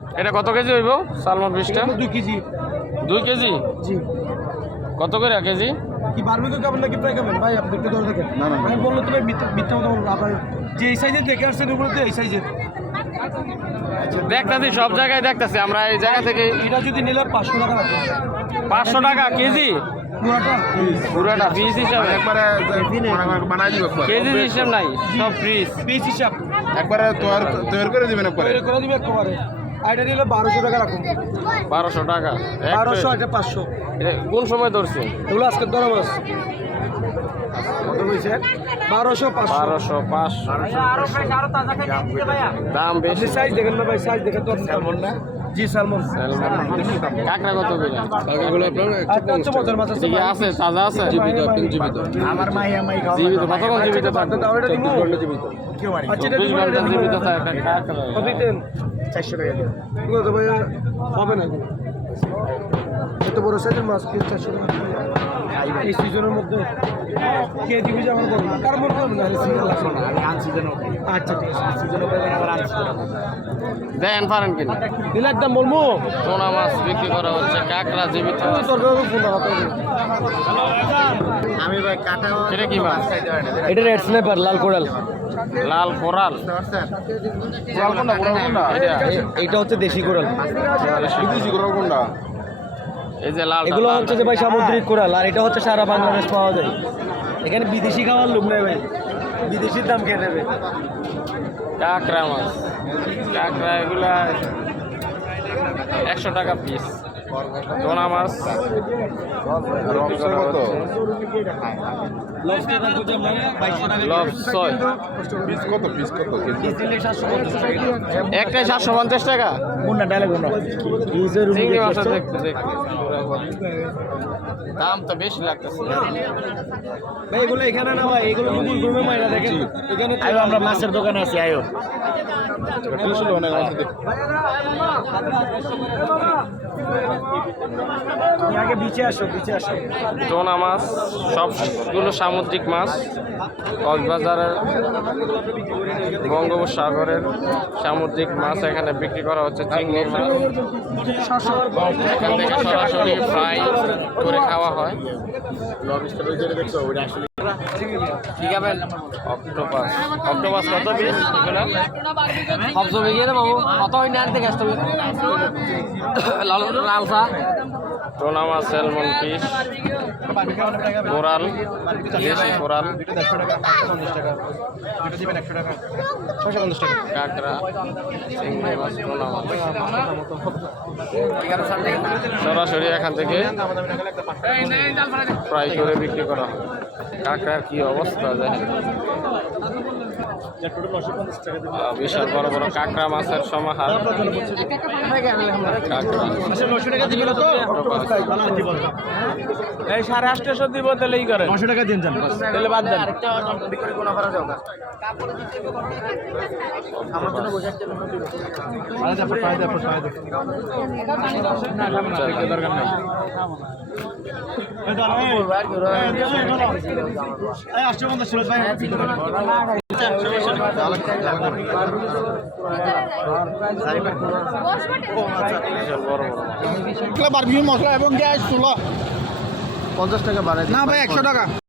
এটা কত কেজি হইব? সালমন ফিশটা? দুই কেজি। দুই কেজি? জি। কত করে এক কেজি? কি বারবিকিউ খাবেন নাকি? ফ্রাই খাবেন ভাই আপনি একটু ধরে থাকেন। আমি বলল তুমি মিথ্যা মিথ্যা কথা বলব আপনার যে এই সাইজের দেখে আসছেন ওগুলো তো এই সাইজের দেখতাছি সব জায়গায় দেখতাছি। আমরা এই জায়গা থেকে এটা যদি নিলে পাঁচশো টাকা পাঁচশো টাকা কেজি? পুরাটা। পুরাটা পিস হিসাবে। একবারে বানাই দিব কেজি সিস্টেম নাই সব ফ্রিজ পিস হিসাব। একবারে তৈরি করে দিবেন একবারে। তৈরি করে দিবে একেবারে। আর এটা নিলে বারোশো টাকা রাখুন। বারোশো টাকা? বারোশো। এটা পাঁচশো। কোন সময় ধরছে এগুলো আজকে ধরা মাছ বারোশো বারোশো পাঁচশো। দাম বেশি। সাইজ দেখেন না ভাই সাইজ দেখেন তো। সালমন না? জি সালমন স্যালমন। কত করে? আচ্ছা আচ্ছা মাছ আছে আছে তাজা আছে? জীবিত আপনি জীবিত। আমার মাইয়া মাই জীবিত কতক্ষণ জীবিত থাকবে তাহলে এটা দিব আচ্ছা এটা চব্বিশ দিব ঘণ্টা এটা দিব জীবিত থাকে একটা কত দিতেন চারশো টাকা দিন ঠিক আছে ভাই হবে না এত বড় সাইজের মাছ কি চারশো টাকা? এই সিজনের মধ্যে কে দিবি যে আমার কার মনে না? সিজন লাগবে না। আমি আনসিজন আচ্ছা ঠিক আছে। সিজন আবার আনসিজন দেন পারেন কিনা। দিলে একদম বলব? পোনা মাছ বিক্রি করা হচ্ছে কাঁকড়া জীবিত আমি ভাই কাটা এটা কি মাছ? এটা রেড স্ন্যাপার লাল কোরাল। লাল কোরাল। কোনটা? কোনটা? এটা এইটা হচ্ছে দেশি কোরাল। বিদেশি কোনটা? এই যে লাল এগুলো হচ্ছে যে ভাই সামুদ্রিক কোরাল আর এটা হচ্ছে সারা বাংলাদেশ পাওয়া যায়। এখানে বিদেশি খাওয়ার লোক নেই ভাই। বিদেশির দাম খেয়ে নেবে? কাঁকড়া মাছ। কাঁকড়া এগুলা একশো টাকা পিস টোনা মাছ কত একটাই সাতশো পঞ্চাশ টাকা। চিংড়ি মাছটা দেখতে দেখতে। দাম তো বেশি লাগতেছে। এগুলো এখানে না ভাই এগুলো গুগল গ্রুমে মাইরা দেখেন। এখানে আমরা মাছের দোকানে আছি আয়ো। টোনা মাছ সবগুলো সামুদ্রিক মাছ। কক্সবাজারের বঙ্গোপসাগরের সামুদ্রিক মাছ এখানে বিক্রি করা হচ্ছে, চিংড়ি মাছ। এখান থেকে সরাসরি ফ্রাই করে খাওয়া হয়। কি খাবেন অক্টোপাস। অক্টোপাস কত পিস? এগুলো সবশো বিঘে রে বাবু কত হয় না থেকে আসতে লাল লাল চা। Tuna fish. কোরাল দেশি কোরাল। কাঁকড়া চিংড়ি মাছ টোনা সরাসরি এখান থেকে ফ্রাই করে বিক্রি করা হয়। কাঁকড়ার কি অবস্থা দেখেন বিশাল বড় বড় কাঁকড়া মাছের সমাহার এই সাড়ে আটশো দিব তাহলেই করে নশো টাকা দিন তাহলে বাদ দেন দরকার নেই বারবিকিউ মশলা এবং গ্যাস চুলা পঞ্চাশ টাকা বাড়াই না ভাই একশো টাকা